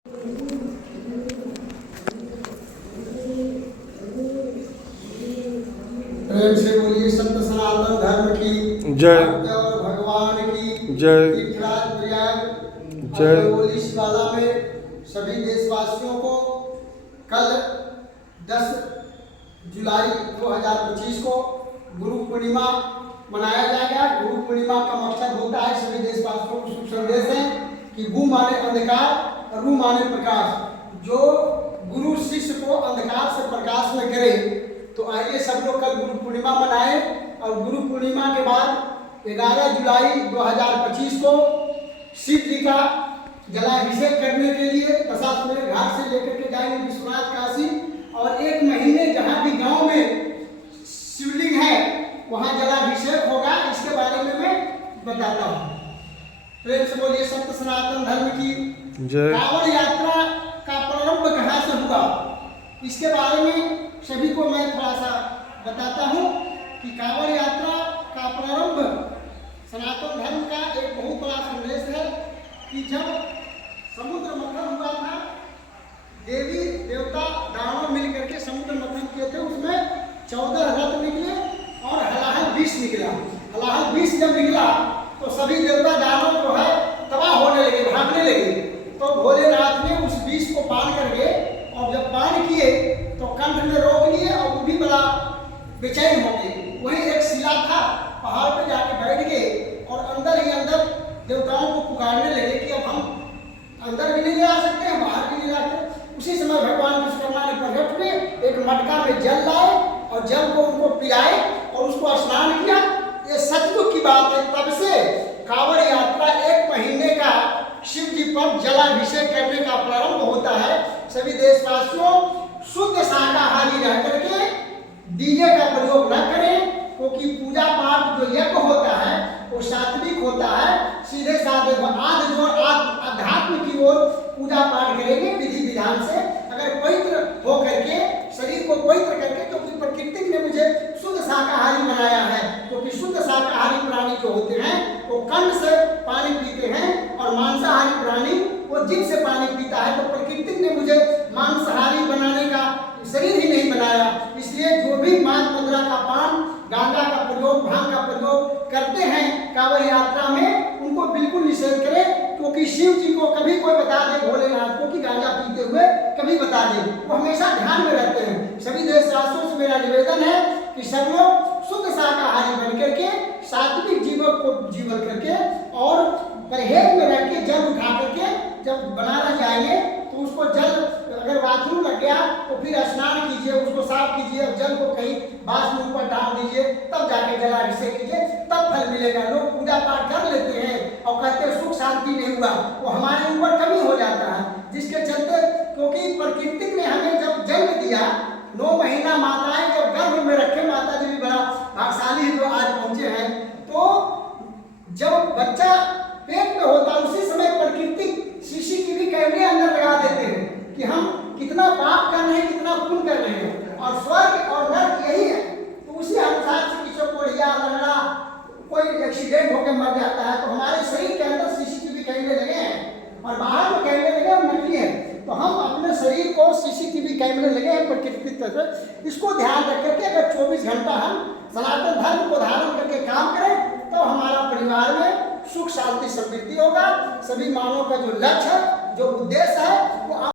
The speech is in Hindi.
प्रेम से बोलिए सत्य सनातन धर्म की जय। और भगवान की जय। तीर्थराज प्रयाग जय। अरवली शिवाला में सभी देशवासियों को कल 10 जुलाई 2025 को गुरु पूर्णिमा मनाया जाएगा। गुरु पूर्णिमा का मकसद होता है सभी देशवासियों को शुभ संदेश है कि गु माने अंधकार और रू माने प्रकाश। जो गुरु शिष्य को अंधकार से प्रकाश में करे, तो आइए सब लोग कल गुरु पूर्णिमा मनाएं। और गुरु पूर्णिमा के बाद 11 जुलाई 2025 को शिव जी का जलाभिषेक करने के लिए दशाश्वमेध घाट से लेकर के जाएंगे विश्वनाथ काशी। और 1 महीने जहाँ भी गांव में शिवलिंग है वहाँ जलाभिषेक होगा। इसके बारे में मैं बताता हूँ। प्रेम से बोलिए सत्य सनातन धर्म की जय। कांवड़ यात्रा का प्रारंभ कहाँ से हुआ, इसके बारे में सभी को मैं थोड़ा सा बताता हूँ कि कांवड़ यात्रा का प्रारंभ सनातन धर्म का एक बहुत बड़ा संदेश है कि जब समुद्र मंथन हुआ था, देवी देवता दानव मिल करके समुद्र मंथन किए थे। उसमें 14 रथ निकले और हलाहल विष निकला। हलाहल विष जब निकला तो सभी देवता दानव जो है तबाह होने लगे, भागने लगे। तो भोलेनाथ ने उस विष को पान करके, और जब पान किए तो कंठ में रोक लिए और वो भी बड़ा बेचैन हो गए। वहीं एक शिला था, पहाड़ पे जाके बैठ गए और अंदर ही अंदर देवताओं को पुकारने लगे कि अब हम अंदर भी नहीं जा सकते हैं, बाहर भी नहीं जा सकते। उसी समय भगवान विश्वकर्मा ने प्रकट हुए, एक मटका में जल लाए और जल को उनको पिलाए और उसको स्नान किया। ये सचमुच की बात है। तब से कांवड़ यात्रा 1 महीने का शिव जी पर जलाभिषेक करने का प्रारंभ होता है। सभी देशवासियों शुद्ध शाकाहारी रह करके डीजे का प्रयोग न करें, क्योंकि पूजा पाठ जो यज्ञ होता है वो सात्विक होता है। सीधे साधे अध्यात्म की ओर पूजा पाठ करेंगे विधि विधान से। अगर पवित्र हो करके शरीर को पवित्र करके, क्योंकि प्रकृति ने मुझे शुद्ध शाकाहारी बनाया है, क्योंकि शुद्ध शाकाहारी प्राणी जो होते हैं वो कंठ से पानी पीते हैं और मांसाहारी प्राणी वो जीभ से पानी पीता है। तो प्रकृति ने मुझे मांसाहारी बनाने का शरीर ही नहीं बनाया। इसलिए जो भी मांस मदिरा का पान, गांजा का प्रयोग, भांग का प्रयोग करते हैं कांवड़ यात्रा में, उनको बिल्कुल निषेध करें। क्योंकि शिव जी को कभी कोई बता दे, भोलेनाथ को, कि गांजा पीते हुए कभी बता दे, वो हमेशा ध्यान में रहते हैं। सभी देशवासियों से मेरा निवेदन है कि सब लोग शुद्ध शाकाहारी बन करके सात्विक जीवन करके और परहेज में रह के जल उठा करके जब बनारस जाएंगे तो उसको जल, अगर बाथरूम लग गया तो फिर स्नान कीजिए, उसको साफ कीजिए और जल को कहीं बांस में ऊपर डाल दीजिए, तब जाके जलाभिषेक कीजिए, तब फल मिलेगा। लोग पूजा पाठ कर लेते हैं और कहते हैं सुख शांति नहीं हुआ, वो हमारे ऊपर कमी हो जाता है। जिसके चलते, क्योंकि प्रकृति ने हमें जब जन्म दिया, 9 महीना माताएं जब गर्भ में रखे, माता जी भी बड़ा भाग्यशाली है जो आज पहुंचे हैं। तो जब बच्चा पेट में होता उसी समय प्रकृति सीसीटीवी कैमरे अंदर लगा देते हैं कि हम कितना पाप कर रहे हैं, कितना पुण्य कर रहे हैं, और स्वर्ग और नरक यही है। तो उसी अनुसार से किसी को रिया लंगड़ा कोई एक्सीडेंट होकर मर जाता है, तो हमारे शरीर के अंदर सीसीटीवी कैमरे लगे हैं और बाहर में कैमरे लगे हैं, नकली है। तो हम अपने शरीर को सीसीटीवी कैमरे लगे हैं प्रकृति तरफ, इसको ध्यान रख करके अगर 24 घंटा हम सनातन धर्म को धारण करके काम करें तो हमारा परिवार में सुख शांति समृद्धि होगा। सभी मानव का जो लक्ष्य है, जो उद्देश्य है,